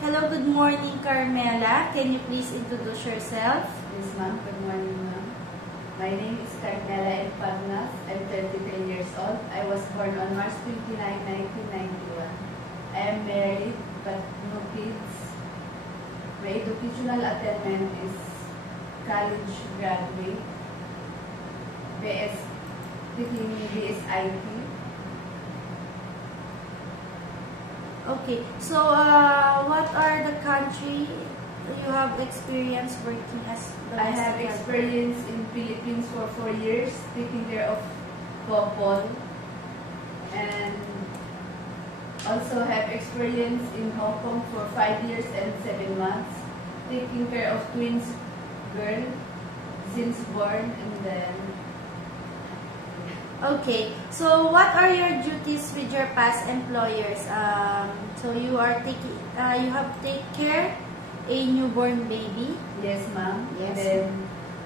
Hello, good morning, Carmela. Can you please introduce yourself? Yes, ma'am. Good morning, ma'am. My name is Carmela Pagnas. I'm 33 years old. I was born on March 29, 1991. I am married, but no kids. My educational attainment is college graduate, BS, taking BSIT. Okay, so what are the country you have experience working as I have domestic helper? experience in Philippines for 4 years, taking care of couple, and also have experience in Hong Kong for 5 years and 7 months, taking care of twins girl since born, and then Okay, so what are your duties with your past employers? So you are taking, you have take care a newborn baby. yes, ma'am. Yes. And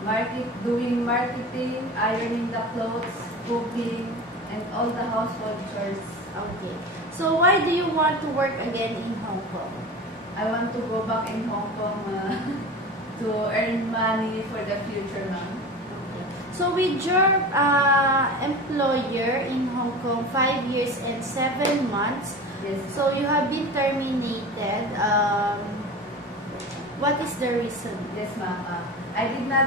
then doing marketing, ironing the clothes, cooking, and all the household chores. Okay, so why do you want to work again in Hong Kong? I want to go back in Hong Kong to earn money for the future, ma'am. So with your employer in Hong Kong, 5 years and 7 months, Yes. so you have been terminated. What is the reason? Yes, ma'am. I did not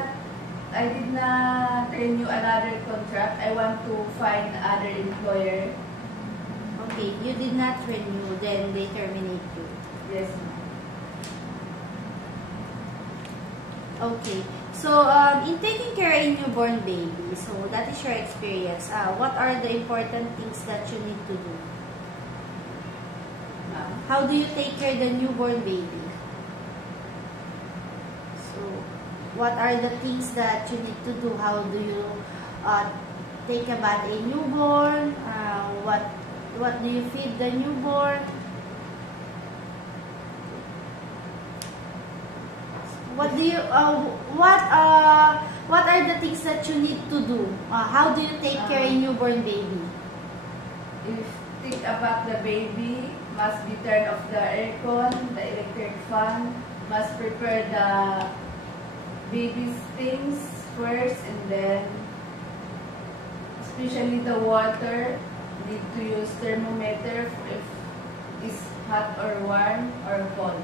renew another contract. I want to find other employer. Okay, you did not renew, then they terminate you. Yes, ma'am. Okay, so in taking care of a newborn baby, so that is your experience. What are the important things that you need to do? How do you take care of the newborn baby? So, what are the things that you need to do? How do you take about a newborn? What do you feed the newborn? What do you what are the things that you need to do? How do you take care of a newborn baby? If think about the baby, must be turn off the aircon, the electric fan, must prepare the baby's things first, and then especially the water, need to use thermometer if it's hot or warm or cold.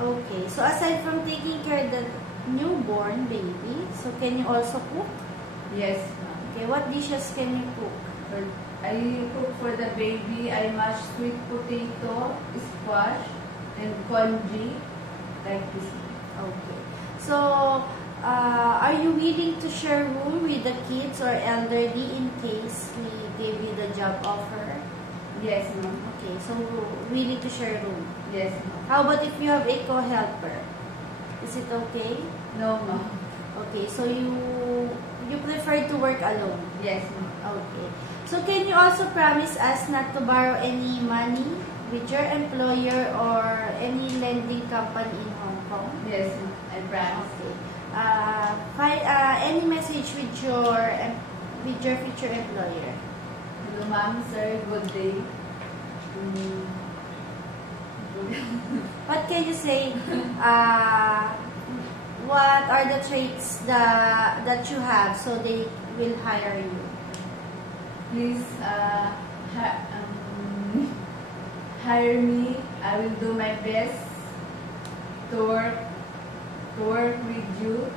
Okay, so aside from taking care of the newborn baby, so can you also cook? Yes, ma'am. Okay, what dishes can you cook? I cook for the baby. I mash sweet potato, squash, and congee, like this. Okay, so are you willing to share room with the kids or elderly in case we give you the job offer? Yes, ma'am. Okay, so willing to share room. Yes, ma'am. How about if you have a co-helper? Is it okay? No, ma'am. Okay, so you prefer to work alone? Yes, ma'am. Okay. So can you also promise us not to borrow any money with your employer or any lending company in Hong Kong? Yes, ma'am. I promise. Okay. Any message with your future employer? Hello, ma'am, sir. Good day. What can you say? What are the traits that you have so they will hire you? Please hire me. I will do my best to work with you.